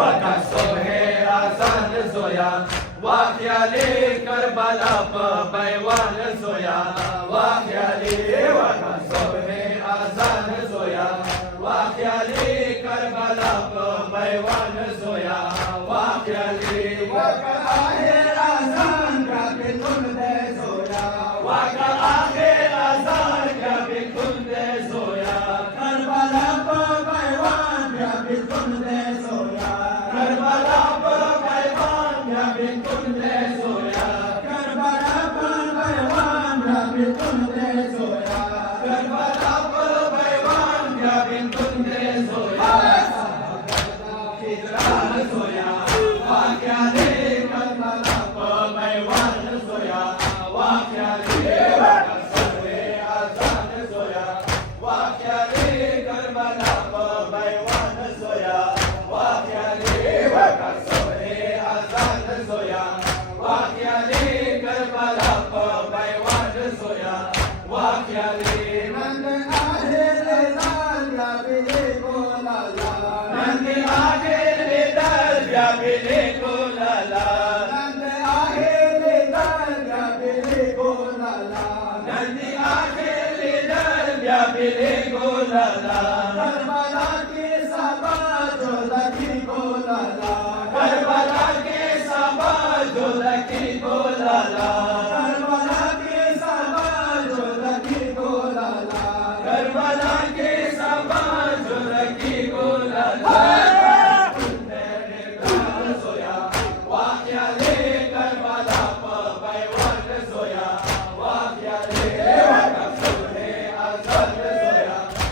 वका सोहे आजान जोया वाख्याले करबला पैवान जोया वाख्याले वका सोहे आजान जोया वाख्याले करबला पैवान जोया वाख्याले वका आहे आजान का बिकुल दे जोया वका आहे आजान का बिकुल दे जोया करबला पैवान का बिकुल दे जोया करबला पैवान का बिकुल दे जोया करबला पैवान का बिकुल दे जोया करबला पैवान का बिकुल दे जोया हिजरान जोया वाख्याले करबला पैवान जोया वाख्याले वका सोहे आजान जोया वाख्याले करबला पैवान जोया वाख्याले वका सोहे आजान जोया वाख्याले करबला पैवान जोया वाख्याले नंद आहे रे लाल बिले गोलाला नंद आहे रे लाल बिले गोलाला नंद आहे रे लाल बिले गोलाला नंद आहे रे लाल बिले गोलाला करबला के सबा जो लखी गोलाला करबला के सबा जो लखी गोलाला करबला के सबा जो लखी गोलाला करबला के सबा जो लखी गोलाला जोया वाख्याले करबला पैवान जोया वाख्याले वका सोहे आजान जोया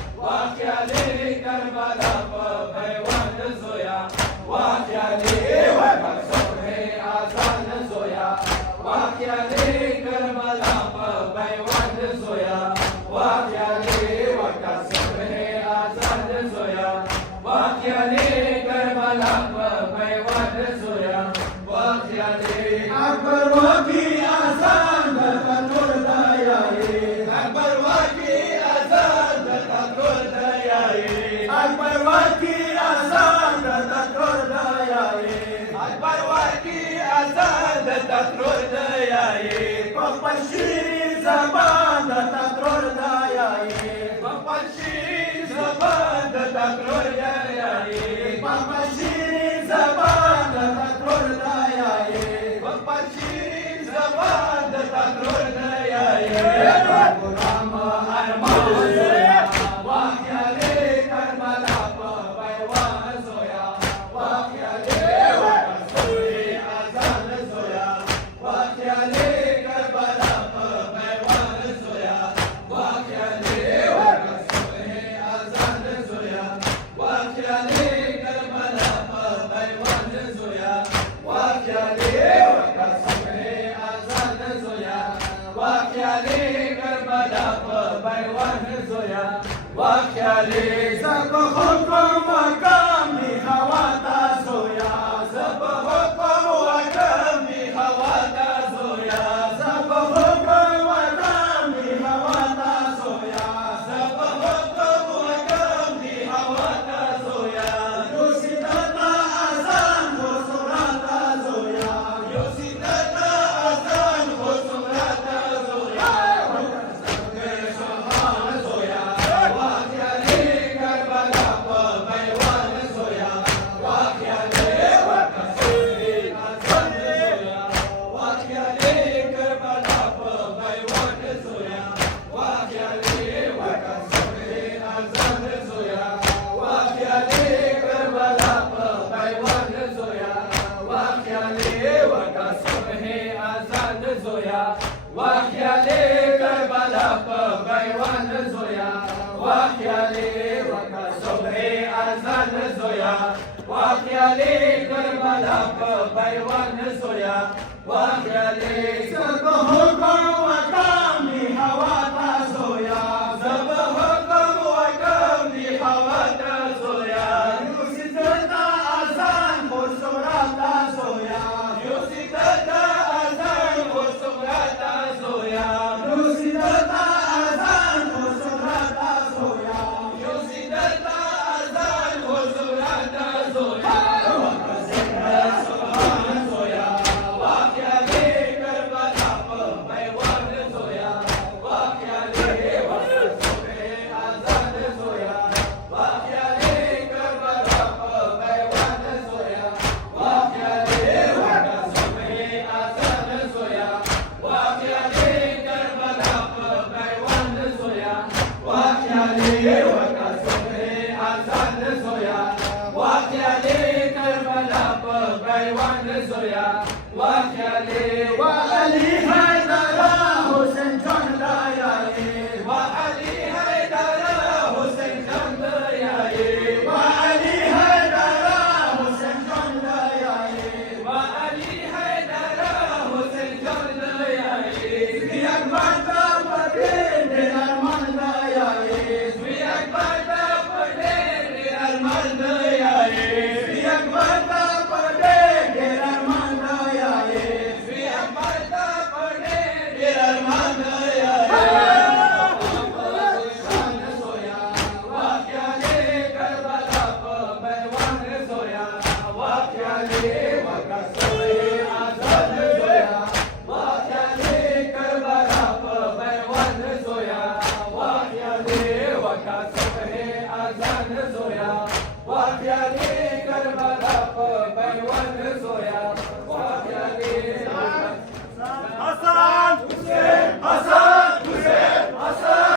वाख्याले करबला पैवान जोया वाख्याले वका सोहे आजान जोया वाख्याले करबला पैवान जोया वाख्याले वका सोहे आजान जोया वाख्याले करबला पैवान जोया वाख्याले अकबर की आजान तोड़ दया अकबर की आजान तोड़ दया अकबर की आजान तोड़ दया अकबर की आजान तोड़ दया पपशी जबान तोड़ दया पपशी जबान तोड़ दया पपशी जबान तोड़ दया पपशी जबान तोड़ दया गुलाम अरमान जोया वाख्याले करबला पैवान जोया वाख्याले वका सोहे आजान जोया वाख्याले करबला पैवान जोया वाख्याले वका सोहे आजान जोया वाख्याले करबला पैवान जोया वाख्याले वका सोहे आजान जोया वाख्याले करबला पैवान जोया वाख्याले सब हुकुम कामी हवाता जोया सब हुकुम कामी हवाता जोया सब हुकुम कामी हवाता जोया सब हुकुम कामी हवाता जोया योसिदता आजान हो सुराता जोया योसिदता आजान हो सुराता जोया सुभान जोया वाख्याले करबला पैवान जोया वाख्याले वका सोहे आजान जोया वाख्याले करबला पैवान जोया वाख्याले वका सोहे आजान जोया वाख्याले करबला पैवान जोया वाख्याले वका सोहे आजान जोया वाख्याले करबला पैवान जोया वाख्याले वका सोहे आजान जोया वाख्याले करबला पैवान जोया वाख्याले सब हुकुम कामी हवाता जोया सब हुकुम कामी हवाता जोया योसिदता आजान हो सुराता जोया योसिदता आजान हो सुराता जोया योसिदता आजान हो सुराता जोया योसिदता आजान हो सुराता जोया पैलवान सोया